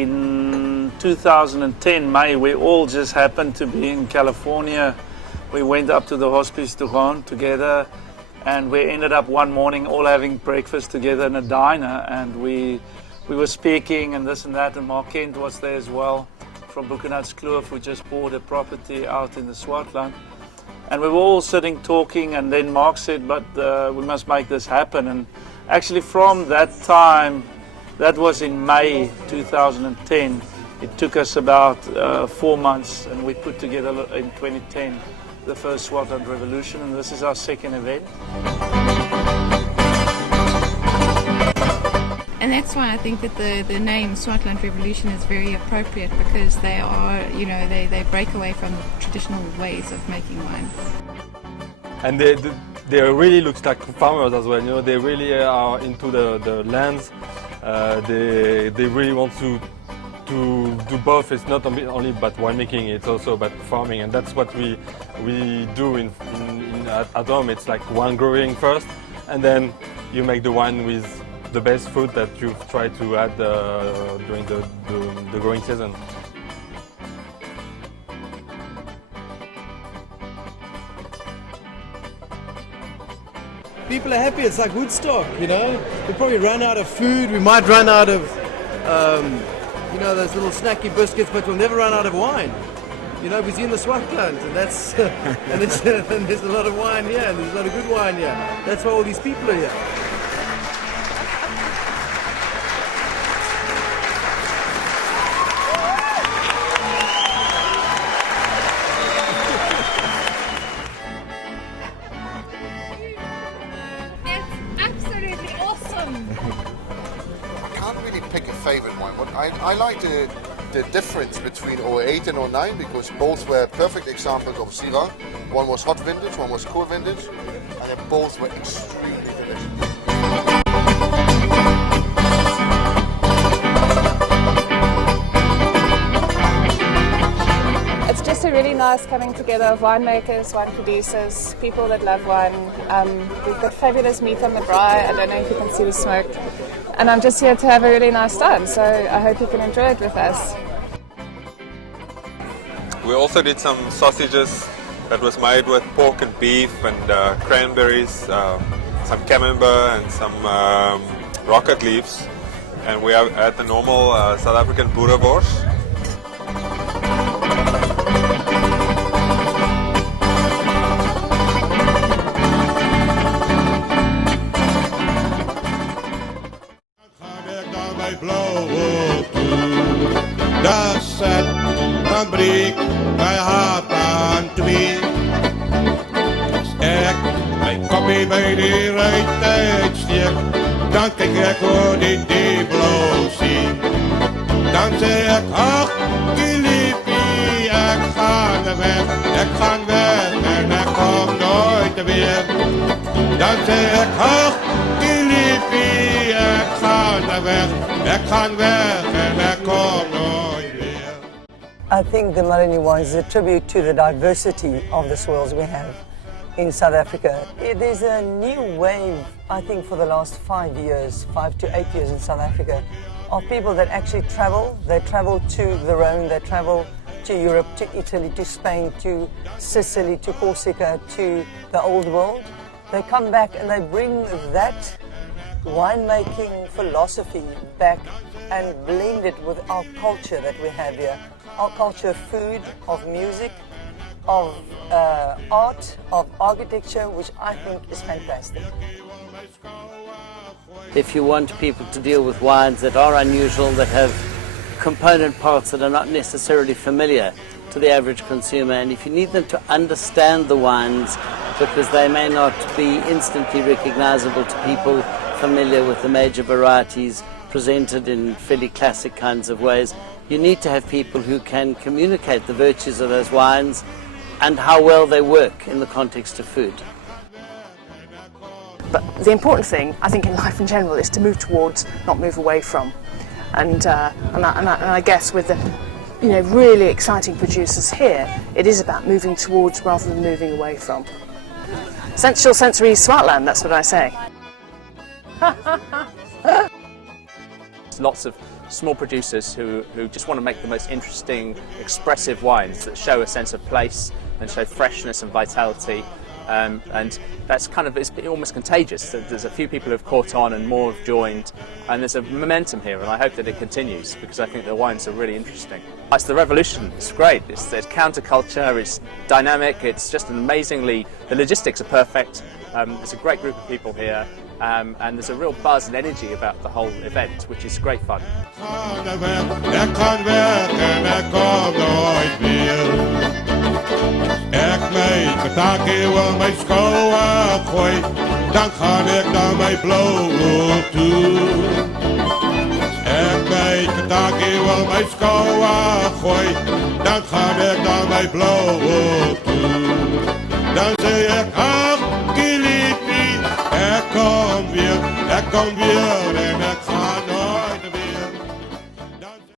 in 2010 May, we all just happened to be in California. We went up to the Hospice Fridhjon together, and we ended up one morning all having breakfast together in a diner, and we were speaking and this and that, and Mark Kent was there as well from Kloof, who just bought a property out in the Swartland. And we were all sitting talking, and then Mark said, but we must make this happen. And actually from that time, that was in May 2010, it took us about 4 months, and we put together in 2010 the first Swartland Revolution, and this is our second event. And that's why I think that the name Swartland Revolution is very appropriate, because they are, you know, they break away from the traditional ways of making wine. And they really look like farmers as well. You know, they really are into the lands. They really want to do both. It's not only about winemaking; it's also about farming, and that's what we do at home. It's like wine growing first, and then you make the wine with the best fruit that you've tried to add during the growing season. People are happy. It's like Woodstock, you know. We probably run out of food. We might run out of, you know, those little snacky biscuits, but we'll never run out of wine. You know, we're in the Swartland, and that's and there's a lot of wine here, and there's a lot of good wine here. That's why all these people are here. I can't really pick a favorite wine. But I like the difference between 08 and 09, because both were perfect examples of Syrah. One was hot vintage, one was cool vintage, and they both were extremely delicious. It's just a really nice coming together of winemakers, wine producers, people that love wine. We've got fabulous meat on the braai. I don't know if you can see the smoke. And I'm just here to have a really nice time, so I hope you can enjoy it with us. We also did some sausages that was made with pork and beef and cranberries, some camembert and some rocket leaves. And we are at the normal South African Badenhorst. Dat zet, dan breekt mijn hart aan twee. Sterk, mijn kopje bij die rijtijd steek. Dan kijk ik hoe die blauw zie. Dan zeg ik, ach, die liefie, ik ga weg en ik kom nooit weer. Dan zeg ik, ach, die liefie, ik ga weg en ik kom nooit weer. I think the Mullineux wines is a tribute to the diversity of the soils we have in South Africa. There's a new wave, I think, for the last 5 years, 5 to 8 years in South Africa, of people that actually travel. They travel to the Rhone, they travel to Europe, to Italy, to Spain, to Sicily, to Corsica, to the old world. They come back and they bring that winemaking philosophy back and blend it with our culture that we have here. Our culture of food, of music, of art, of architecture, which I think is fantastic. If you want people to deal with wines that are unusual, that have component parts that are not necessarily familiar to the average consumer, and if you need them to understand the wines because they may not be instantly recognizable to people familiar with the major varieties presented in fairly classic kinds of ways, you need to have people who can communicate the virtues of those wines and how well they work in the context of food. But the important thing, I think, in life in general is to move towards, not move away from. And I guess with the really exciting producers here, it is about moving towards rather than moving away from. Sensual sensory Swartland, that's what I say. Lots of small producers who just want to make the most interesting, expressive wines that show a sense of place and show freshness and vitality. And that's kind of, it's almost contagious. There's a few people who have caught on and more have joined, and there's a momentum here, and I hope that it continues because I think the wines are really interesting. It's the revolution, it's great, it's counterculture, it's dynamic, it's just amazingly, the logistics are perfect, there's a great group of people here, and there's a real buzz and energy about the whole event, which is great fun. Ek my katake wil my skou gooi, dan gaan ek na my blou hoek toe. Ek my katake wil my skou gooi, dan gaan ek na my blou hoek toe. Dan sê ek, ag, geliefde, ek kom weer en ek